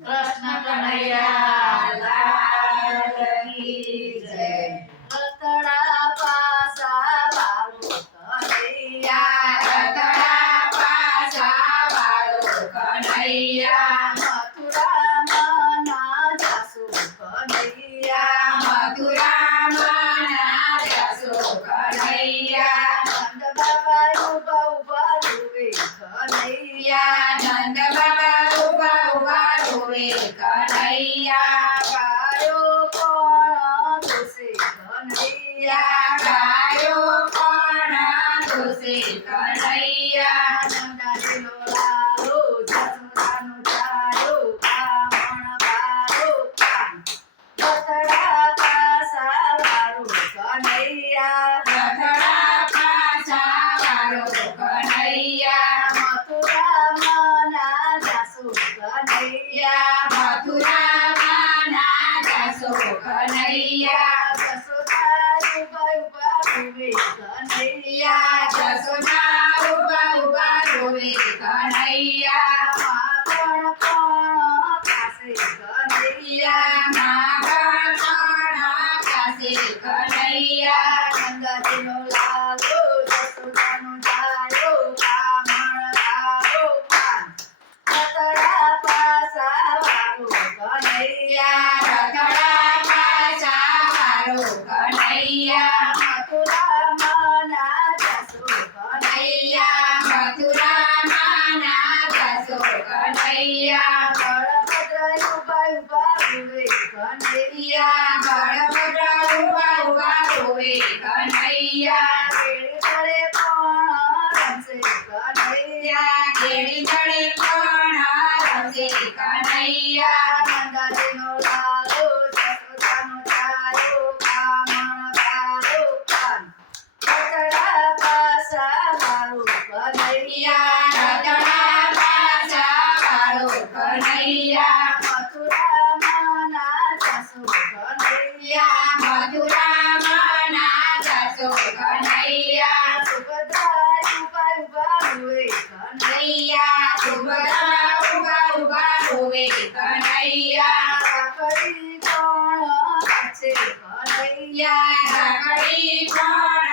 કૃષ્ણ કનૈયા લાલ કી જય. રતડા પાસા વાળો કનૈયા, રતડા પાસા વાળો કનૈયા, મથુરામાં ના જાસુ કનૈયા, મથુરામાં ના જશો કનૈયા, નંદ બાબા ઉભા ઉભા રૂવે કનૈયા, નંદ બાબા ઉભા ઉભા રોવે કનૈયા, ગાયો કોણ દોષે કનૈયા, ગાયો કોણ દોષે કનૈયા, નંદાજીનો લાલો જસુદાનું ચાલો કામણ બારો કાન. રતડા પાસા વાળો કનૈયા, રતડા પાસા વાળો કનૈયા, મથુરામાં ના જાસુ કનૈયા, મથુરામાં ના જશો કનૈયા, જસોદા ઉભા ઉભા રૂવે કનૈયા, જશોદા ઉભા ઉભા રોવે કનૈયા, માખણ કોણ ખાશે કનૈયા, માખણ કોણ ખાશે કનૈયા, નંદાજીનો લાલો જસોદાનો ચાલો કામણ બારો કાન. રતડા પાસા વાળો કનૈયા, રતડા પાસા વાળો કનૈયા, મથુરામાં ના જાસુ કનૈયા, મથુરામાં ના જશો કનૈયા, બળભદ્ર ઉભા ઉભા રૂવે કનૈયા, બળભદ્ર ઉભા ઉભા રોવે કનૈયા, કેળી તળે કોણ રમશે કનૈયા, કેળી તળે કોણ રમશે કનૈયા, નંદાજીનો લાલો જસોદાનો ચાલો કામણ બારો કાન. રતડા પાસા વાળો કનૈયા, રતડા પાસા વાળો કનૈયા, મથુરામાં ના જાસુ કનૈયા, મથુરામાં ના જશો કનૈયા, સુભદ્રા ઉભા ઉભા રૂવે કનૈયા, સુભદ્રા ઉભા ઉભા રોવે કનૈયા, રાખડી કોણ બાંધશે કનૈયા, રાખડી કોણ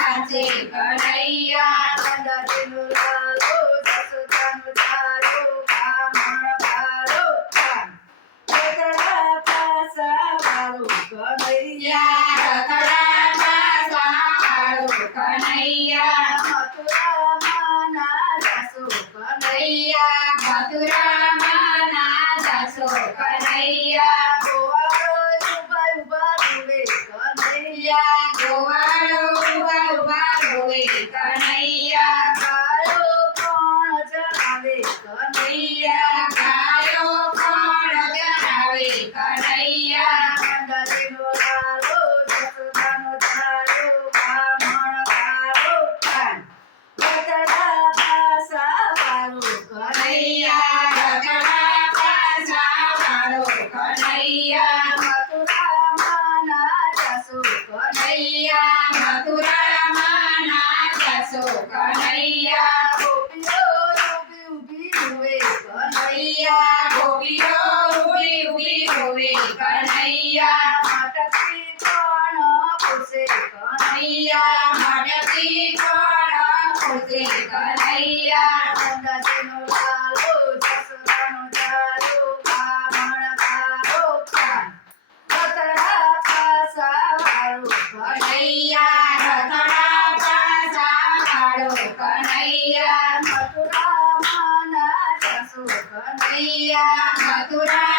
બાંધશે કનૈયા, નંદાજીનો લાલો જસોદાનો ચાલો કામણ બારો કાન. રતડા પાસા વાળો કનૈયા, રતડા પાસા વાળો કનૈયા, મથુરામાં ના જાસુ કનૈયા, મથુરામાં ના જશો કનૈયા, ગોવાળો ઉભા ઉભા રૂવે કનૈયા, ગોવાળો ઉભા ઉભા રોવે કનૈયા, ગાયો કોણ ચરાવે કનૈયા, ગાયો કોણ ચરાવે કનૈયા, નંદાજીનો લાલો જસોદાનો ચાલો કામણ બારો કાન. રતડા પાસા વાળો કનૈયા, રતડા પાસા વાળો કનૈયા, મથુરામાં ના જાસુ કનૈયા, મથુરામાં ના જશો કનૈયા, ગોપીઓ ઊભી ઊભી રૂવે કનૈયા, ગોપીઓ ઊભી ઊભી રોવે કનૈયા, માટકી કોણ પૂછે કનૈયા, મટકી કોણ પૂછે કનૈયા, નંદાજીનો લાલો જસોદાનો ચાલો કામણ બારો કાન. રતડા પાસા વાળો કનૈયા, રતડા પાસા વાળો કનૈયા, મથુરામાં ના જાસુ કનૈયા, મથુરા